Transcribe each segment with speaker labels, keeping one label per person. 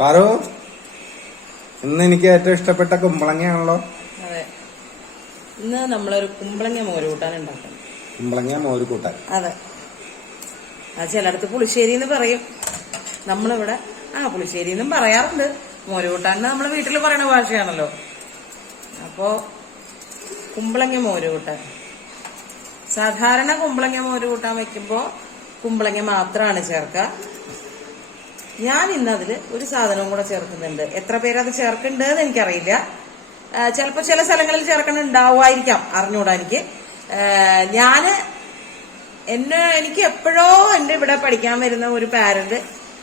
Speaker 1: പാറു ഇന്ന് എനിക്ക് ഏറ്റവും ഇഷ്ടപ്പെട്ട കുമ്പളങ്ങയാണല്ലോ.
Speaker 2: അതെ. ഇന്ന് നമ്മളൊരു കുമ്പളങ്ങ മോര് കൂട്ടാൻ ഉണ്ടാക്കണം.
Speaker 1: കുമ്പളങ്ങ മോര് കൂട്ടാൻ.
Speaker 2: അതെ. അത് ചിലടത്ത് പുളിശ്ശേരി എന്ന് പറയും. നമ്മളിവിടെ ആ പുളിശ്ശേരി എന്നും പറയാറുണ്ട്. മോര് കൂട്ടാൻ നമ്മളെ വീട്ടിൽ പറയണ ഭാഷയാണല്ലോ. അപ്പോ കുമ്പളങ്ങ മോര് കൂട്ടാൻ. സാധാരണ കുമ്പളങ്ങ മോര് കൂട്ടാൻ വെക്കുമ്പോ കുമ്പളങ്ങ മാത്രമാണ് ചേർക്കുക ഞാൻ ഇന്ന് അതിൽ ഒരു സാധനവും കൂടെ ചേർക്കുന്നുണ്ട്. എത്ര പേരത് ചേർക്കുന്നുണ്ടെന്ന് ചേർക്കുന്നുണ്ട് എനിക്കറിയില്ല. ചിലപ്പോൾ ചിലപ്പോ ചില സ്ഥലങ്ങളിൽ ചേർക്കണുണ്ടാവുമായിരിക്കാം. അറിഞ്ഞൂടാ എനിക്ക്. ഞാൻ എന്നെ എനിക്ക് എപ്പോഴോ എന്റെ ഇവിടെ പഠിക്കാൻ വരുന്ന ഒരു പാരന്റ്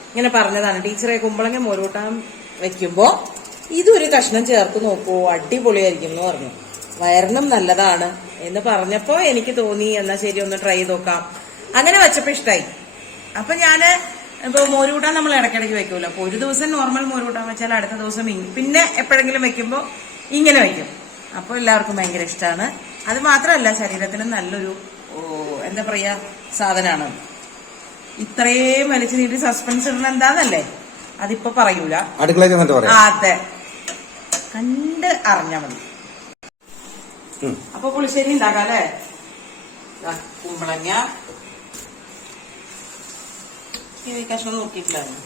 Speaker 2: ഇങ്ങനെ പറഞ്ഞതാണ്. ടീച്ചറെ കുമ്പളങ്ങ മോരൂട്ടാൻ വെക്കുമ്പോ ഇതൊരു കഷ്ണം ചേർത്ത് നോക്കൂ അടിപൊളിയായിരിക്കും എന്ന് പറഞ്ഞു. വയറിനും നല്ലതാണ് എന്ന് പറഞ്ഞപ്പോ എനിക്ക് തോന്നി എന്നാ ശരി ഒന്ന് ട്രൈ ചെയ്ത് നോക്കാം. അങ്ങനെ വെച്ചപ്പോ ഇഷ്ടായി. അപ്പൊ ഞാൻ ഇപ്പൊ മോരുകൂട്ടാൻ നമ്മൾ ഇടയ്ക്കിടയ്ക്ക് വെക്കൂല. അപ്പൊ ഒരു ദിവസം നോർമൽ മോരുകൂട്ടാൻ വെച്ചാൽ അടുത്ത ദിവസം പിന്നെ എപ്പോഴെങ്കിലും വെക്കുമ്പോൾ ഇങ്ങനെ വെക്കും. അപ്പൊ എല്ലാവർക്കും ഭയങ്കര ഇഷ്ടമാണ് അത് മാത്രമല്ല ശരീരത്തിന് നല്ലൊരു എന്താ പറയാ സാധനമാണ് ഇത്രയും വലിച്ചു നീട്ടി സസ്പെൻസ് ഇടുന്ന എന്താന്നല്ലേ? അതിപ്പോ പറയൂല. അതെ. കണ്ട് അറിഞ്ഞാ മതി. അപ്പൊ പുളിശ്ശേരി ഉണ്ടാക്കാം അല്ലേ? കുമ്പളങ്ങ ഈ കഷ്ണം നോക്കിയിട്ടില്ലായിരുന്നു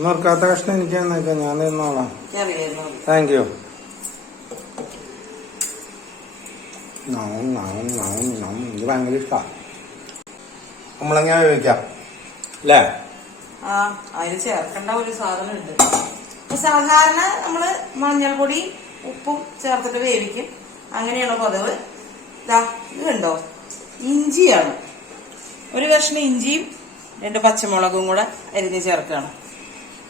Speaker 1: നോർക്കാത്ത കഷ്ണം എനിക്ക് തന്നേക്കാം ഞാൻ തന്നോളാം
Speaker 2: ചെറിയായിരുന്നു
Speaker 1: താങ്ക് യു നാവും നാവും നാവും നാവും എനിക്ക് ഭയങ്കര ഇഷ്ടമാണ് കുമ്പളങ്ങ ഉപയോഗിക്കാം അല്ലേ
Speaker 2: ആ അതിന് ചേർക്കേണ്ട ഒരു സാധനം ഉണ്ട് സാധാരണ നമ്മൾ മഞ്ഞൾപ്പൊടി ഉപ്പും ചേർത്തിട്ട് വേവിക്കും. അങ്ങനെയാണ് പതിവ്. ഇതാ ഇത് കണ്ടോ? ഇഞ്ചിയാണ്. ഒരു കഷ്ണം ഇഞ്ചിയും രണ്ട് പച്ചമുളകും കൂടെ അരിഞ്ഞ് ചേർക്കുകയാണ്.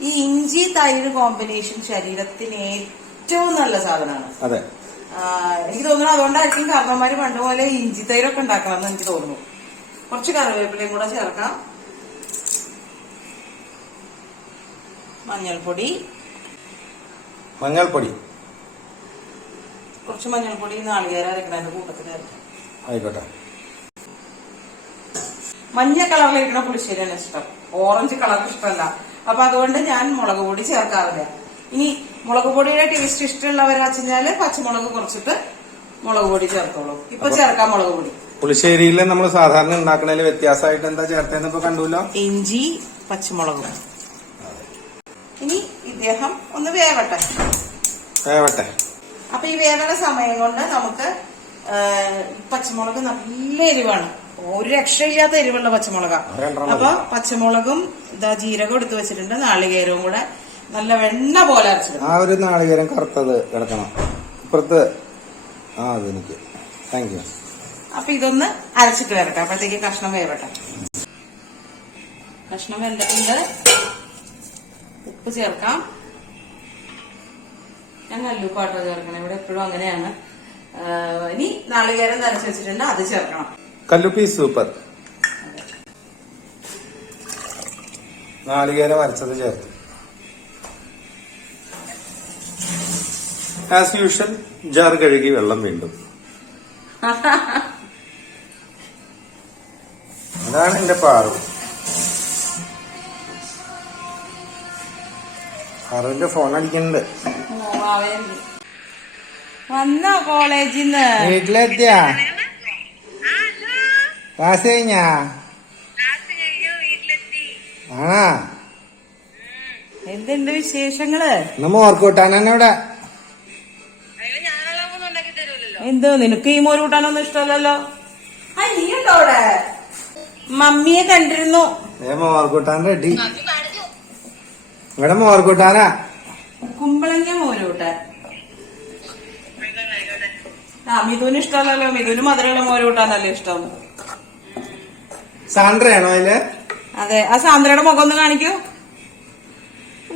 Speaker 2: ഈ ഇഞ്ചി തൈര് കോമ്പിനേഷൻ ശരീരത്തിന് ഏറ്റവും നല്ല സാധനമാണ്.
Speaker 1: അതെ.
Speaker 2: എനിക്ക് തോന്നുന്നു അതുകൊണ്ടായിരിക്കും കാരണന്മാര് പണ്ട് പോലെ ഇഞ്ചി തൈരൊക്കെ ഉണ്ടാക്കണം എന്ന് എനിക്ക് തോന്നുന്നു. കുറച്ച് കറിവേപ്പിലയും കൂടെ ചേർക്കാം. മഞ്ഞൾപ്പൊടി.
Speaker 1: മഞ്ഞൾപ്പൊടി.
Speaker 2: കുറച്ച് മഞ്ഞൾപ്പൊടി നാളികേരം അരക്കണതിന്റെ കൂട്ടത്തിലായിരിക്കും
Speaker 1: ആയിക്കോട്ടെ.
Speaker 2: മഞ്ഞ കളറിലിരിക്കുന്ന പുളിശ്ശേരിയാണ് ഇഷ്ടം. ഓറഞ്ച് കളർ ഇഷ്ടമല്ല. അപ്പൊ അതുകൊണ്ട് ഞാൻ മുളക് പൊടി ചേർക്കാറില്ല. ഇനി മുളക് പൊടിയുടെ ടേസ്റ്റ് ഇഷ്ടമുള്ളവരാച്ചാൽ പച്ചമുളക് കുറച്ചിട്ട് മുളക് പൊടി ചേർത്തോളൂ. ഇപ്പൊ ചേർക്കാം മുളക് പൊടി.
Speaker 1: പുളിശ്ശേരിയിൽ നമ്മൾ സാധാരണ ഉണ്ടാക്കുന്നതിൽ വ്യത്യാസമായിട്ട് എന്താ ചേർത്തേന്ന് ഇപ്പൊ കണ്ടുല്ലോ?
Speaker 2: ഇഞ്ചി പച്ചമുളകും. ഇനി ഇദ്ദേഹം ഒന്ന് വേവട്ടെ.
Speaker 1: വേവട്ടെ.
Speaker 2: അപ്പൊ ഈ വേവണ സമയം കൊണ്ട് നമുക്ക് പച്ചമുളക് നല്ല എരിവാണ്. ഒരു രക്ഷയില്ലാത്ത എരിവുള്ള പച്ചമുളക. അപ്പൊ പച്ചമുളകും ഇതാ ജീരകം എടുത്തു വെച്ചിട്ടുണ്ട്. നാളികേരവും കൂടെ നല്ല വെണ്ണ പോലെ അരച്ചിടും.
Speaker 1: ആ ഒരു നാളികേരം കറുത്തത് കിടക്കണം ഇപ്പുറത്ത് ആ അതെനിക്ക്. താങ്ക് യു
Speaker 2: അപ്പൊ ഇതൊന്ന് അരച്ചിട്ട് വരട്ടെ. അപ്പോഴത്തേക്ക് കഷ്ണം വേവട്ടെ. കഷ്ണം വെന്തിട്ടുണ്ട്. ഉപ്പ് ചേർക്കാം. ഞാൻ കല്ലുപ്പാട്ടോ ചേർക്കണം. ഇവിടെ എപ്പോഴും അങ്ങനെയാണ്. ഇനി നാളികേരം നരച്ച് വെച്ചിട്ടുണ്ട്. അത് ചേർക്കണം.
Speaker 1: കല്ലുപ്പി സൂപ്പർ. നാളികേരം അരച്ചത് ചേർത്ത്. ആസ് യൂഷൽ ജാർ കഴുകി വെള്ളം വീണ്ടും. അതാണ് എന്റെ പാറു. പാറുവിന്റെ ഫോൺ അടിക്കുന്നുണ്ട്.
Speaker 2: വന്നോ കോളേജിൽ നിന്ന്
Speaker 1: വീട്ടിലെത്തിയാ? ക്ലാസ് കഴിഞ്ഞാ? ആണാ?
Speaker 2: എന്തുണ്ട് വിശേഷങ്ങൾ?
Speaker 1: നമ്മ ഓർക്കൂട്ടാൻ തന്നെ ഇവിടെ.
Speaker 2: എന്തോ നിനക്ക് ഈ മോര് കൂട്ടാനൊന്നും ഇഷ്ടമല്ലല്ലോ? നീ ഉണ്ടോ അവിടെ? മമ്മിയെ കണ്ടിരുന്നു.
Speaker 1: മോർക്കൂട്ടാൻ റെഡി. ഇവിടെ മോർക്കൂട്ടാനാ?
Speaker 2: കുമ്പളങ്ങ മോര് കൂട്ടാൻ ആ മിഥുന് ഇഷ്ടമല്ലല്ലോ. മിഥുന് മധുരമുള്ള മോര് കൂട്ടാനല്ലേ ഇഷ്ടം.
Speaker 1: സാന്ദ്രയാണോ അതിൽ?
Speaker 2: അതെ. ആ സാന്ദ്രയുടെ മുഖം ഒന്ന് കാണിക്കൂ.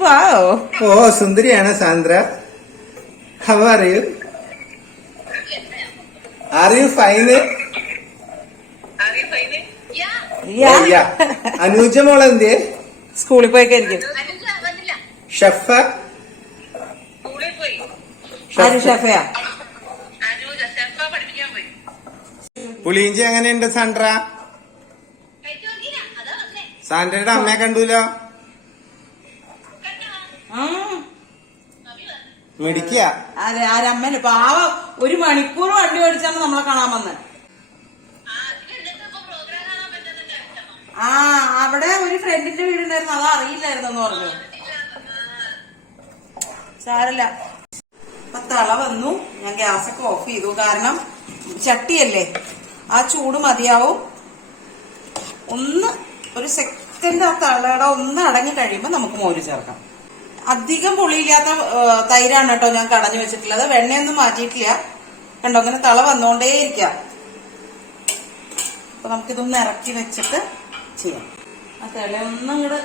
Speaker 2: വാവോ.
Speaker 1: ഓ സുന്ദരിയാണ് Sandra. How are you are you fine Anuja മോളെന്തേ?
Speaker 2: സ്കൂളിൽ പോയിക്കായിരിക്കും
Speaker 1: ഷെഫ്?
Speaker 2: ഷെഫയാ
Speaker 1: പുളിയിഞ്ചി എങ്ങനെയുണ്ട് സാൻഡ്ര സാൻഡ്രയുടെ അമ്മയെ കണ്ടൂലോ? മിടിക്കുക
Speaker 2: അതെ ആരമ്മേനെ പാവം ഒരു മണിക്കൂർ വണ്ടി ഓടിച്ചാണ് നമ്മളെ കാണാൻ വന്നത്. ആ അവിടെ ഒരു ഫ്രണ്ടിന്റെ വീടുണ്ടായിരുന്നു അത് അറിയില്ലായിരുന്നു എന്ന് പറഞ്ഞു സാരല്ല. തള വന്നു. ഞാൻ ഗ്യാസൊക്കെ ഓഫ് ചെയ്തു. കാരണം ചട്ടിയല്ലേ? ആ ചൂട് മതിയാവും. ഒന്ന് ഒരു സെക്കൻഡ് ആ തളയുടെ ഒന്ന് അടങ്ങി കഴിയുമ്പോൾ നമുക്ക് മോര് ചേർക്കാം. അധികം പുളിയില്ലാത്ത തൈരാണ് കേട്ടോ ഞാൻ കടഞ്ഞു വെച്ചിട്ടുള്ളത്. വെണ്ണയൊന്നും മാറ്റിയിട്ടില്ല. കണ്ടോ അങ്ങനെ തള വന്നുകൊണ്ടേയിരിക്കാം അപ്പൊ നമുക്കിതൊന്ന് ഇറക്കി വെച്ചിട്ട് ചെയ്യാം. ആ തിളയൊന്നും ഇങ്ങോട്ട്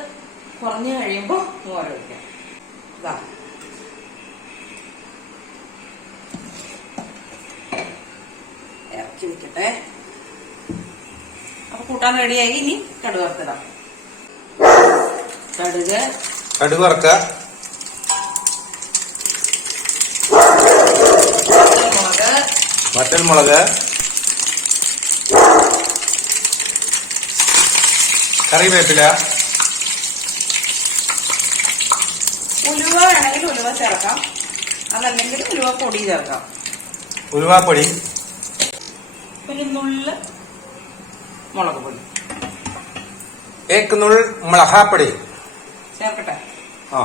Speaker 2: കുറഞ്ഞു കഴിയുമ്പോൾ മോര് ഒഴിക്കാം. ഇറക്കി വെക്കട്ടെ അപ്പൊ കൂട്ടാൻ റെഡിയായി ഇനി കടുക് വറുത്തിടാം കടുക്
Speaker 1: കടുക് വറക്ക
Speaker 2: മുളക്
Speaker 1: വറ്റൽ മുളക് കറിവേപ്പില
Speaker 2: ഉലുവ വേണമെങ്കിൽ ഉലുവ ചേർക്കാം അതല്ലെങ്കിൽ ഉലുവ പൊടി ചേർക്കാം
Speaker 1: ഉലുവാപ്പൊടി
Speaker 2: ഒരു നുള്ള് മുളക് പൊടി.
Speaker 1: മുളകാപ്പൊടി
Speaker 2: ചേർക്കട്ടെ.
Speaker 1: ആ.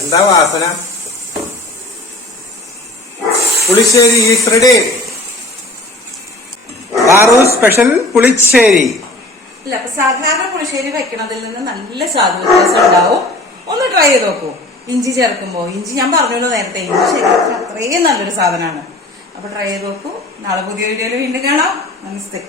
Speaker 1: എന്താ വാസന? പുളിശ്ശേരി ഈസ് റെഡി ബാറു സ്പെഷ്യൽ പുളിശ്ശേരി.
Speaker 2: ഇല്ല അപ്പൊ സാധാരണ പുളിശ്ശേരി വെക്കണതിൽ നിന്ന് നല്ല സ്വാദ വ്യത്യാസം ഉണ്ടാവും. ഒന്ന് ട്രൈ ചെയ്ത് നോക്കൂ. ഇഞ്ചി ചേർക്കുമ്പോ. ഇഞ്ചി ഞാൻ പറഞ്ഞല്ലോ നേരത്തെ ഇഞ്ചി ശരീരത്തിന് അത്രയും നല്ലൊരു സാധനമാണ്. അപ്പൊ ട്രൈ ചെയ്ത് നോക്കൂ. നാളെ പുതിയ വീഡിയോയിൽ വീണ്ടും കാണാം. നമസ്തേ.